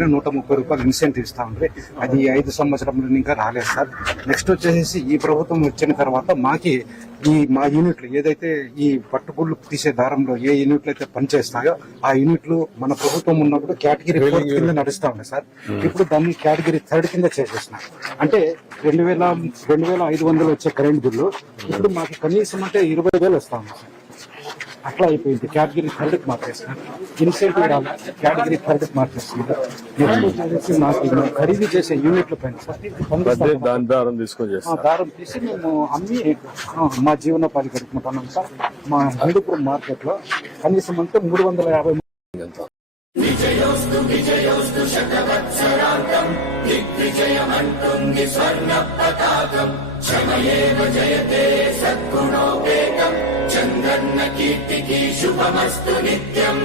పైన 130 రూపాయలు ఇన్సెంటివ్ ఇస్తా ఉండ్రి. అది 5 సంవత్సరంలో ఇంకా రాలేదు సార్. నెక్స్ట్ వచ్చేసి ఈ ప్రభుత్వం వచ్చిన తర్వాత మా యూనిట్లు ఏదైతే ఈ పట్టుపుళ్ళు తీసే దారంలో ఏ యూనిట్లు అయితే పనిచేస్తాయో ఆ యూనిట్లు మన ప్రభుత్వం ఉన్నప్పుడు కేటగిరీ 4 కింద నడుస్తా ఉన్నాయి సార్. ఇప్పుడు దాన్ని కేటగిరీ 3 కింద చేసేసినాం. అంటే 2,500 వచ్చే కరెంట్ బిల్లు ఇప్పుడు మాకు కనీసం అంటే 20,000 వస్తా ఉంది సార్. అట్లా అయిపోయింది. కేటగిరీ 3కి మార్చేస్తున్నాం. ఇన్సెంటివ్ కేటగిరీ 3కి మార్చేస్తున్నాం. మాకు ఖరీదు చేసే యూనిట్ల పైన దారం తీసి మేము అమ్మి మా జీవనోపాధి గడుపుకుంటున్నాం సార్. మా హిందూపురం మార్కెట్ లో కనీసం అంటే 350 విజయోస్తు శతవత్సరాంతం దిగ్విజయమంటుంది స్వర్ణ పతాకం క్షమయేవ జయతే సద్గుణోపేతం చంద్రన్న కీర్తికి శుభమస్తు నిత్యం.